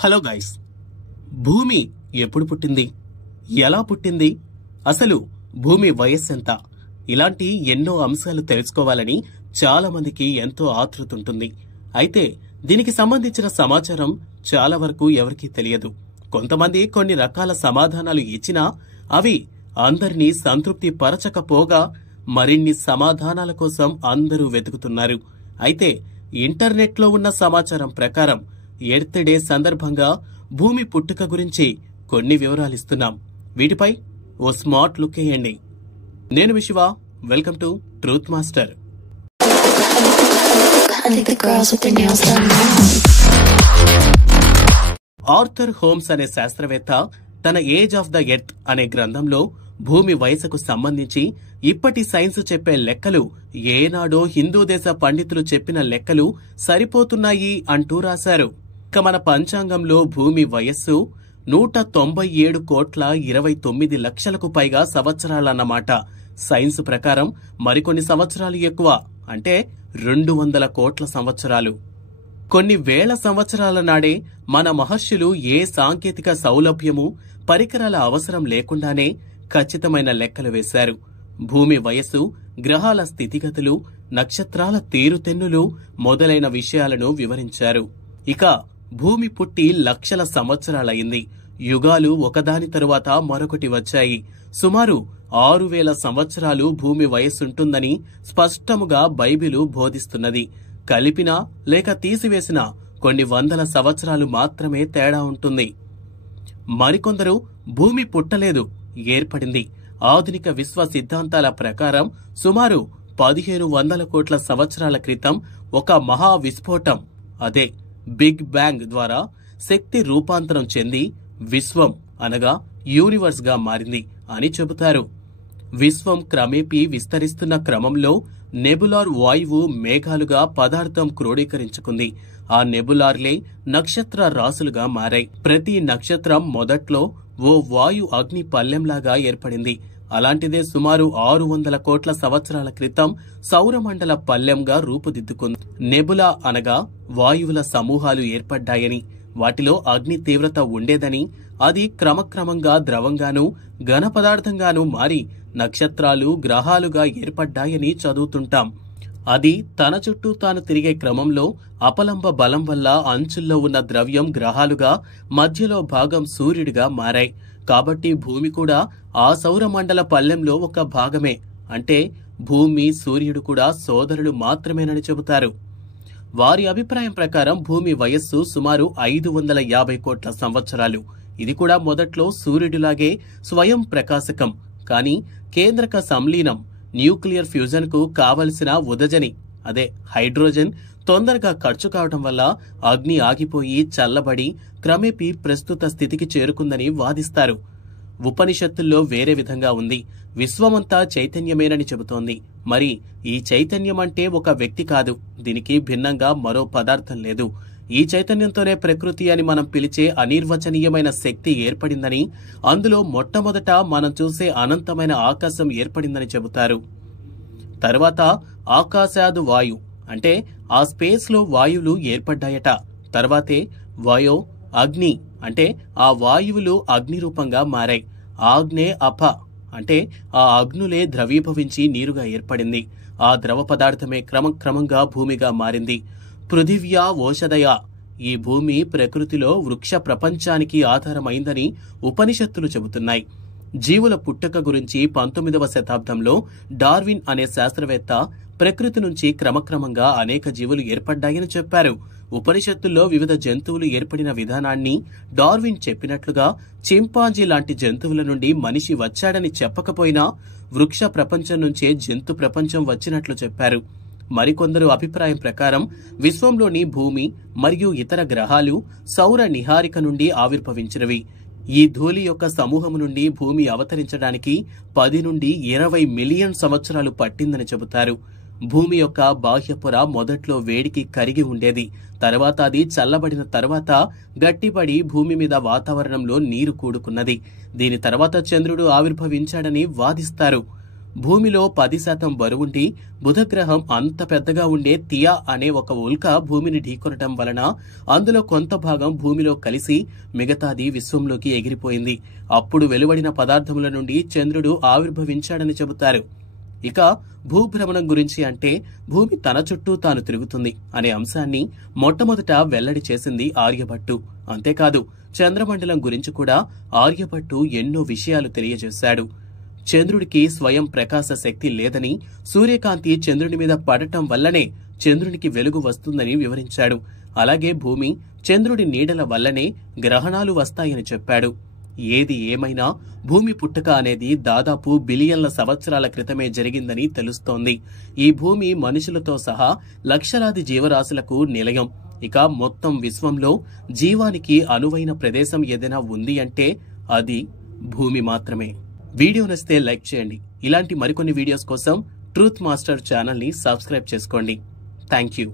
Hello guys, భూమి ఎప్పుడు పుట్టింది, ఎలా పుట్టింది, అసలు భూమి వయస్సెంత, ఇలాంటి ఎన్నో అంశాలు తెలుసుకోవాలని చాలా మందికి ఎంతో ఆతృత ఉంటుంది. అయితే దీనికి సంబంధించిన సమాచారం చాలా వరకు ఎవరికీ తెలియదు. కొంతమంది కొన్ని రకాల సమాధానాలు ఇచ్చినా అవి అందరినీ సంతృప్తి పరచకపోగా మరిన్ని సమాధానాల కోసం అందరూ వెతుకుతున్నారు. అయితే ఇంటర్నెట్లో ఉన్న సమాచారం ప్రకారం ఎర్త్ డే సందర్భంగా భూమి పుట్టుక గురించి కొన్ని వివరాలిస్తున్నాం. వీటిపై ఓ స్మార్ట్ లుక్ వేయండి. నేను మీ Shiva, welcome to Truth Master. Arthur Holmes అనే శాస్త్రవేత్త తన ఏజ్ ఆఫ్ ద ఎర్త్ అనే గ్రంథంలో భూమి వయసుకు సంబంధించి ఇప్పటి సైన్స్ చెప్పే లెక్కలు ఏనాడో హిందూ దేశ పండితులు చెప్పిన లెక్కలు సరిపోతున్నాయి అంటూ రాశారు. ఇక మన పంచాంగంలో భూమి వయస్సు 197,29,00,000కు పైగా సంవత్సరాలన్నమాట. సైన్స్ ప్రకారం మరికొన్ని సంవత్సరాలు ఎక్కువ, అంటే 200 కోట్ల సంవత్సరాలు. కొన్ని వేల సంవత్సరాల నాడే మన మహర్షులు ఏ సాంకేతిక సౌలభ్యము, పరికరాల అవసరం లేకుండానే ఖచ్చితమైన లెక్కలు వేశారు. భూమి వయస్సు, గ్రహాల స్థితిగతులు, నక్షత్రాల తీరుతెన్నులు మొదలైన విషయాలను వివరించారు. ఇక భూమి పుట్టి లక్షల సంవత్సరాలయింది. యుగాలు ఒకదాని తరువాత మరొకటి వచ్చాయి. సుమారు 6,000 సంవత్సరాలు భూమి వయస్సుంటుందని స్పష్టముగా బైబిలు బోధిస్తున్నది. కలిపినా లేక తీసివేసినా కొన్ని వందల సంవత్సరాలు మాత్రమే తేడా ఉంటుంది. మరికొందరు భూమి పుట్టలేదు, ఏర్పడింది. ఆధునిక విశ్వ సిద్ధాంతాల ప్రకారం సుమారు 1,500 కోట్ల సంవత్సరాల క్రితం ఒక మహా విస్ఫోటం, అదే బిగ్ బ్యాంగ్ ద్వారా శక్తి రూపాంతరం చెంది విశ్వం అనగా యూనివర్స్ గా మారింది అని చెబుతారు. విశ్వం క్రమేపీ విస్తరిస్తున్న క్రమంలో నెబులార్ వాయువు మేఘాలుగా పదార్థం క్రోడీకరించుకుంది. ఆ నెబులార్లే నక్షత్ర రాసులుగా మారాయి. ప్రతి నక్షత్రం మొదట్లో ఓ వాయు అగ్ని పల్లెంలాగా ఏర్పడింది. అలాంటిదే సుమారు 600 కోట్ల సంవత్సరాల క్రితం సౌరమండల పల్లెంగా రూపుదిద్దుకుంది. నెబులా అనగా వాయువుల సమూహాలు ఏర్పడ్డాయని, వాటిలో అగ్ని తీవ్రత ఉండేదని, అది క్రమక్రమంగా ద్రవంగానూ ఘన పదార్థంగానూ మారి నక్షత్రాలు, గ్రహాలుగా ఏర్పడ్డాయని చదువుతుంటాం. అది తన చుట్టూ తాను తిరిగే క్రమంలో అపలంబ బలం వల్ల అంచుల్లో ఉన్న ద్రవ్యం గ్రహాలుగా, మధ్యలో భాగం సూర్యుడిగా మారాయి. కాబట్టి భూమి కూడా ఆ సౌరమండల పల్లెంలో ఒక భాగమే. అంటే భూమి, సూర్యుడు కూడా సోదరులు మాత్రమేనని చెబుతారు. వారి అభిప్రాయం ప్రకారం భూమి వయస్సు సుమారు 550 కోట్ల సంవత్సరాలు. ఇది కూడా మొదట్లో సూర్యుడిలాగే స్వయం ప్రకాశకం. కానీ కేంద్రక సంలీనం, న్యూక్లియర్ ఫ్యూజన్ కు కావలసిన ఉదజని, అదే హైడ్రోజన్ తొందరగా ఖర్చు కావడం వల్ల అగ్ని ఆగిపోయి చల్లబడి క్రమేపీ ప్రస్తుత స్థితికి చేరుకుందని వాదిస్తారు. ఉపనిషత్తుల్లో వేరే విధంగా ఉంది. విశ్వమంతా చైతన్యమేనని చెబుతోంది. మరి ఈ చైతన్యం అంటే ఒక వ్యక్తి కాదు, దీనికి భిన్నంగా మరో పదార్థం లేదు. ఈ చైతన్యంతోనే ప్రకృతి అని మనం పిలిచే అనిర్వచనీయమైన శక్తి ఏర్పడిందని, అందులో మొట్టమొదట మనం చూసే అనంతమైన ఆకాశం ఏర్పడిందని చెబుతారు. తర్వాత ఆకాశాదు వాయు, అంటే ఆ స్పేస్ లో వాయువులు ఏర్పడ్డాయట. తర్వాతే వయో అగ్ని, అంటే ఆ వాయువులు అగ్ని రూపంగా మారాయి. ఆగ్నే అప, అంటే ఆ అగ్నులే ద్రవీభవించి నీరుగా ఏర్పడింది. ఆ ద్రవ పదార్థమే క్రమక్రమంగా భూమిగా మారింది. పృథివ్యా ఓషధయ, ఈ భూమి ప్రకృతిలో వృక్ష ప్రపంచానికి ఆధారమైందని ఉపనిషత్తులు చెబుతున్నాయి. జీవుల పుట్టుక గురించి 19వ శతాబ్దంలో డార్విన్ అనే శాస్త్రవేత్త ప్రకృతి నుంచి క్రమక్రమంగా అనేక జీవులు ఏర్పడ్డాయని చెప్పారు. ఉపనిషత్తుల్లో వివిధ జంతువులు ఏర్పడిన విధానాన్ని డార్విన్ చెప్పినట్లుగా చింపాంజీ లాంటి జంతువుల నుండి మనిషి వచ్చాడని చెప్పకపోయినా వృక్ష ప్రపంచం నుంచే జంతు ప్రపంచం వచ్చినట్లు చెప్పారు. మరికొందరు అభిప్రాయం ప్రకారం విశ్వంలోని భూమి మరియు ఇతర గ్రహాలు సౌర నిహారిక నుండి ఆవిర్భవించినవి. ఈ ధూళి యొక్క సమూహము నుండి భూమి అవతరించడానికి 10 నుండి 20 మిలియన్ సంవత్సరాలు పట్టిందని చెబుతారు. భూమి యొక్క బాహ్య పొర మొదట్లో వేడికి కరిగి ఉండేది. తర్వాత అది చల్లబడిన తర్వాత గట్టిపడి భూమి మీద వాతావరణంలో నీరు కూడుకున్నది. దీని తర్వాత చంద్రుడు ఆవిర్భవించాడని వాదిస్తారు. భూమిలో 10% బరువుండి బుధగ్రహం అంత పెద్దగా ఉండే థియా అనే ఒక ఉల్క భూమిని ఢీకొనటం వలన అందులో కొంత భాగం భూమిలో కలిసి మిగతాది విశ్వంలోకి ఎగిరిపోయింది. అప్పుడు వెలువడిన పదార్థముల నుండి చంద్రుడు ఆవిర్భవించాడని చెబుతారు. ఇక భూభ్రమణం గురించి అంటే భూమి తన చుట్టూ తాను తిరుగుతుంది అనే అంశాన్ని మొట్టమొదట వెల్లడి చేసింది ఆర్యభట్టు. అంతేకాదు చంద్రమండలం గురించి కూడా ఆర్యభట్టు ఎన్నో విషయాలు తెలియజేశాడు. చంద్రుడికి స్వయం ప్రకాశ శక్తి లేదని, సూర్యకాంతి చంద్రుని మీద పడటం వల్లనే చంద్రునికి వెలుగు వస్తుందని వివరించాడు. అలాగే భూమి, చంద్రుడి నీడల వల్లనే గ్రహణాలు వస్తాయని చెప్పాడు. ఏది ఏమైనా భూమి పుట్టుక అనేది దాదాపు బిలియన్ల సంవత్సరాల క్రితమే జరిగిందని తెలుస్తోంది. ఈ భూమి మనుషులతో సహా లక్షలాది జీవరాశులకు నిలయం. ఇక మొత్తం విశ్వంలో జీవానికి అనువైన ప్రదేశం ఏదైనా ఉంది అంటే అది భూమి మాత్రమే. వీడియో నచ్చితే లైక్ చేయండి. ఇలాంటి మరికొన్ని వీడియోస్ కోసం ట్రూత్ మాస్టర్ ఛానల్ ని సబ్స్క్రైబ్ చేసుకోండి. Thank you.